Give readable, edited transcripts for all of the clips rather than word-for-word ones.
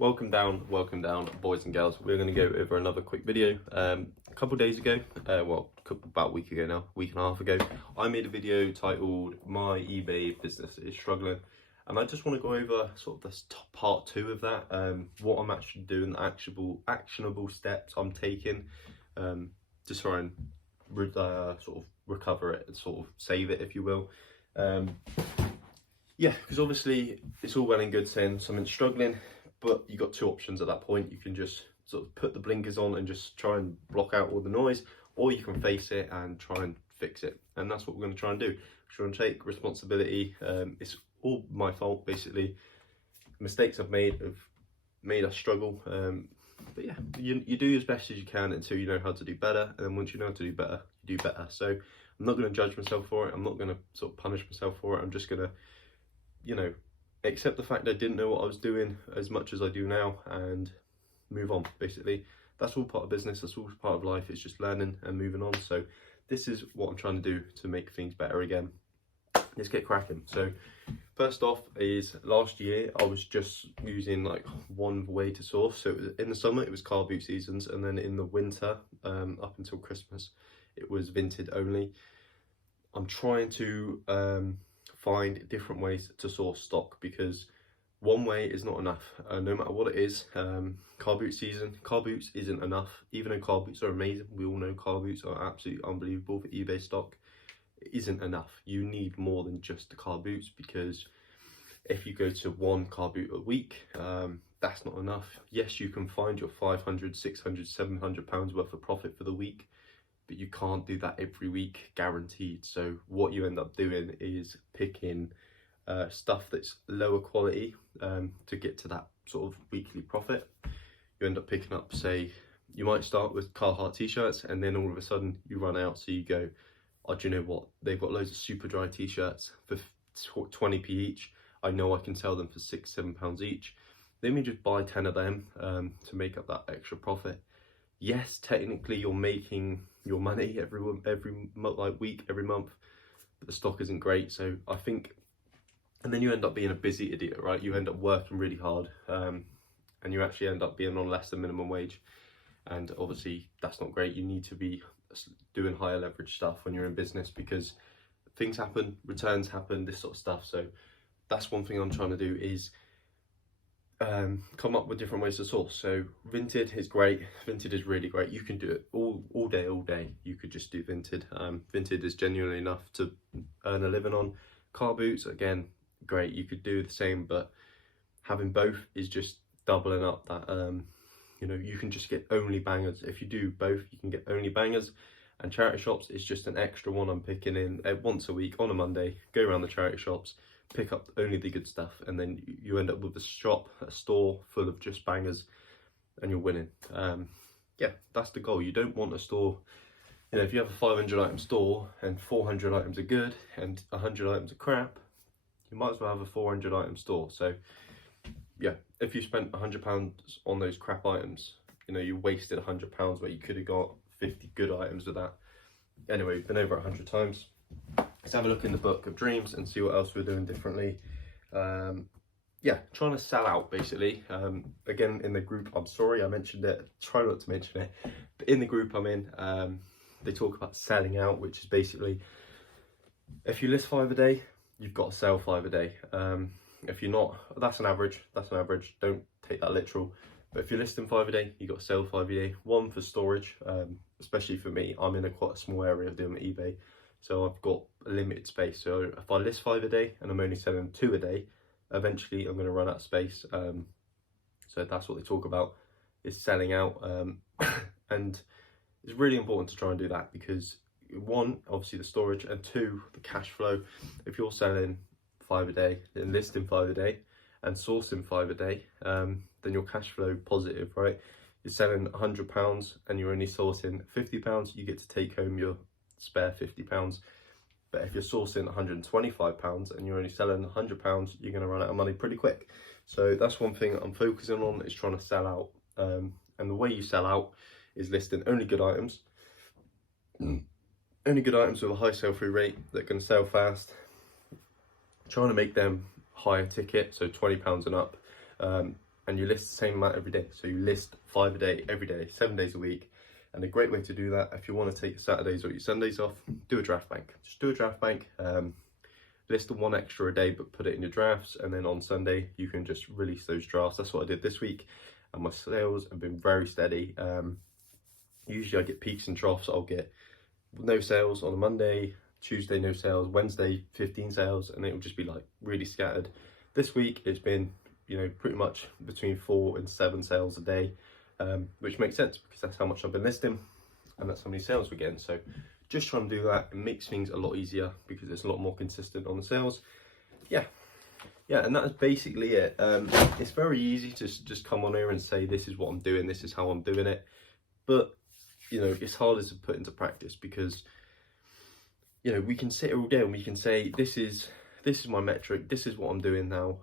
Welcome down, boys and girls. We're going to go over another quick video. A couple of days ago, about a week ago now, week and a half ago, I made a video titled "My eBay Business is Struggling," and I just want to go over sort of this part two of that. What I'm actually doing, the actionable steps I'm taking, to try and sort of recover it and sort of save it, if you will. Yeah, because obviously it's all well and good saying something's struggling, but you've got two options at that point. You can just sort of put the blinkers on and just try and block out all the noise, or you can face it and try and fix it. And that's what we're going to try and do. We're trying to take responsibility. It's all my fault, basically. Mistakes I've made have made us struggle. But yeah, you do as best as you can until you know how to do better. And then once you know how to do better, you do better. So I'm not going to judge myself for it. I'm not going to sort of punish myself for it. I'm just going to, accept the fact I didn't know what I was doing as much as I do now and move on. Basically, that's all part of business, that's all part of life. It's just learning and moving on. So this is what I'm trying to do to make things better again. Let's get cracking. So first off is last year I was just using like one way to source. So it was, in the summer it was car boot seasons, and then in the winter up until Christmas it was Vinted only. I'm trying to find different ways to source stock, because one way is not enough. No matter what it is, car boot season, car boots isn't enough. Even though car boots are amazing, we all know car boots are absolutely unbelievable for eBay stock, it isn't enough. You need more than just the car boots, because if you go to one car boot a week, that's not enough. Yes, you can find your 500, 600, 700 pounds worth of profit for the week, but you can't do that every week guaranteed. So what you end up doing is picking stuff that's lower quality to get to that sort of weekly profit. You end up picking up, say, you might start with Carhartt t-shirts, and then all of a sudden you run out. So you go, oh, do you know what? They've got loads of super dry t-shirts for 20p each. I know I can sell them for £6-7 each. Let me just buy 10 of them to make up that extra profit. Yes, technically you're making your money every week, every month, but the stock isn't great. So I think, and then you end up being a busy idiot, right? You end up working really hard, and you actually end up being on less than minimum wage, and obviously that's not great. You need to be doing higher leverage stuff when you're in business, because things happen, returns happen, this sort of stuff. So that's one thing I'm trying to do, is come up with different ways to source. So Vinted is great. Vinted is really great. You can do it all day. You could just do Vinted. Vinted is genuinely enough to earn a living on. Car boots, again, great. You could do the same, but having both is just doubling up that. You can just get only bangers. If you do both, you can get only bangers. And charity shops is just an extra one I'm picking in once a week on a Monday. Go around the charity shops, pick up only the good stuff, and then you end up with a store full of just bangers, and you're winning. Yeah, that's the goal. You don't want a store, if you have a 500 item store and 400 items are good and 100 items are crap, you might as well have a 400 item store. So yeah, if you spent £100 on those crap items, you wasted £100 where you could have got 50 good items with that. Anyway, we've been over 100 times. Let's have a look in the book of dreams and see what else we're doing differently. Yeah, trying to sell out, basically. Again, in the group, I'm sorry I mentioned it, try not to mention it, but in the group I'm in, they talk about selling out, which is basically, if you list 5 a day, you've got to sell 5 a day. If you're not, that's an average, don't take that literal. But if you're listing 5 a day, you've got to sell 5 a day. One, for storage, especially for me, I'm in quite a small area doing my eBay. So I've got a limited space. So if I list 5 a day and I'm only selling 2 a day, eventually I'm going to run out of space. So that's what they talk about, is selling out. And it's really important to try and do that, because one, obviously the storage, and two, the cash flow. If you're selling 5 a day and listing 5 a day and sourcing 5 a day, then your cash flow positive, right? You're selling £100 and you're only sourcing £50, you get to take home your spare £50. But if you're sourcing £125 and you're only selling £100, you're going to run out of money pretty quick. So that's one thing I'm focusing on, is trying to sell out. And the way you sell out is listing only good items. Only good items with a high sell-through rate that can sell fast. Trying to make them higher ticket, so £20 and up. and you list the same amount every day. So you list 5 a day, every day, 7 days a week. And a great way to do that, if you want to take your Saturdays or your Sundays off, do a draft bank. Just do a draft bank. List the 1 extra a day, but put it in your drafts, and then on Sunday you can just release those drafts. That's what I did this week, and my sales have been very steady. Usually I get peaks and troughs. I'll get no sales on a Monday, Tuesday no sales, Wednesday 15 sales, and it'll just be like really scattered. This week it's been, you know, pretty much between 4 and 7 sales a day, which makes sense because that's how much I've been listing and that's how many sales we're getting. So just trying to do that. It makes things a lot easier because it's a lot more consistent on the sales. Yeah, and that is basically it. It's very easy to just come on here and say, this is what I'm doing, this is how I'm doing it. But, you know, it's harder to put into practice because, you know, we can sit all day and we can say, this is my metric, this is what I'm doing now.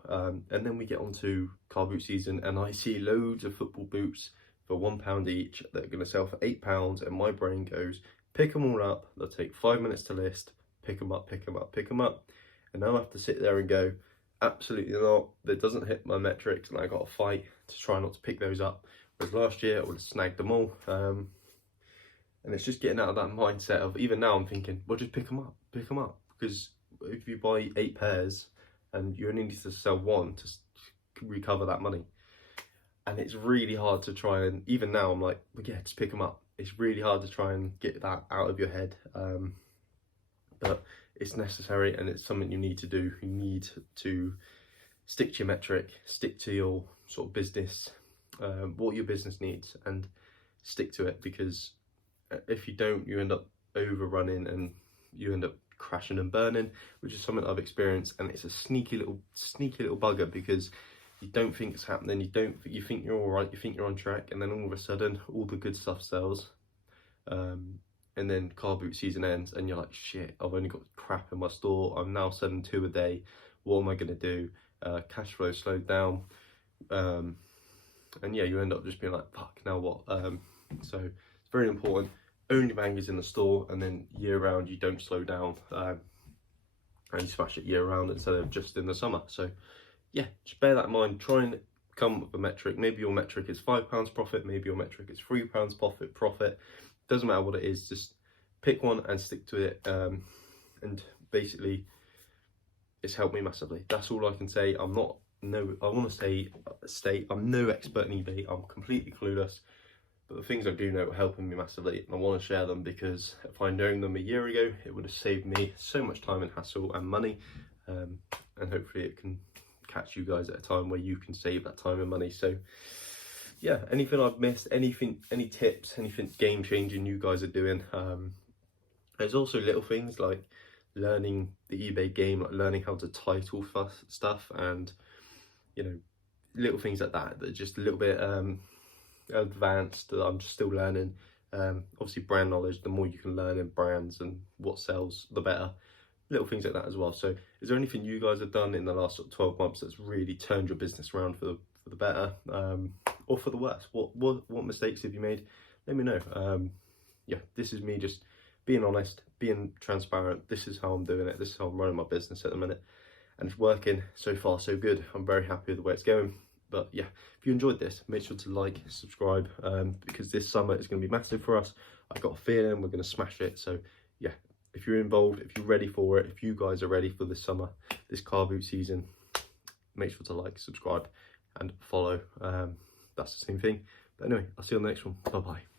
And then we get onto car boot season and I see loads of football boots for £1 each that are going to sell for £8, and my brain goes, pick them all up, they'll take 5 minutes to list, pick them up. And now I have to sit there and go, absolutely not, that doesn't hit my metrics, and I got to fight to try not to pick those up. Whereas last year I would have snagged them all. And it's just getting out of that mindset of, even now I'm thinking, well, just pick them up. Because if you buy 8 pairs and you only need to sell 1 to recover that money. And it's really hard to try, and even now I'm like, well, yeah, just pick them up. It's really hard to try and get that out of your head, but it's necessary and it's something you need to do. You need to stick to your metric, stick to your sort of business, what your business needs, and stick to it, because if you don't, you end up overrunning and you end up crashing and burning, which is something I've experienced, and it's a sneaky little bugger because you don't think it's happening, you think you're all right, you think you're on track, and then all of a sudden all the good stuff sells, and then car boot season ends and you're like, shit, I've only got crap in my store, I'm now selling 2 a day, what am I going to do? Cash flow slowed down, and yeah, you end up just being like, fuck, now what? So it's very important, only bangers in the store, and then year round you don't slow down, and you smash it year round instead of just in the summer. So yeah, just bear that in mind. Try and come up with a metric. Maybe your metric is £5 profit, maybe your metric is £3 profit. Doesn't matter what it is, just pick one and stick to it. And basically, it's helped me massively. That's all I can say. I'm no expert in eBay. I'm completely clueless. But the things I do know are helping me massively, and I want to share them because if I'd known them a year ago, it would have saved me so much time and hassle and money. And hopefully it can catch you guys at a time where you can save that time and money. So yeah, anything I've missed, any tips, anything game changing you guys are doing. There's also little things like learning the eBay game, like learning how to title stuff, and you know, little things like that that are just a little bit advanced that I'm just still learning. Obviously brand knowledge, the more you can learn in brands and what sells, the better. Little things like that as well. So is there anything you guys have done in the last sort of 12 months that's really turned your business around for the better, or for the worse? What mistakes have you made? Let me know. Yeah, this is me just being honest, being transparent. This is how I'm doing it, this is how I'm running my business at the minute, and it's working. So far so good. I'm very happy with the way it's going. But yeah, if you enjoyed this, make sure to like, subscribe, because this summer is going to be massive for us. I got a feeling we're going to smash it. So yeah, if you're involved, if you're ready for it, if you guys are ready for this summer, this car boot season, make sure to like, subscribe and follow. That's the same thing. But anyway, I'll see you on the next one. Bye bye.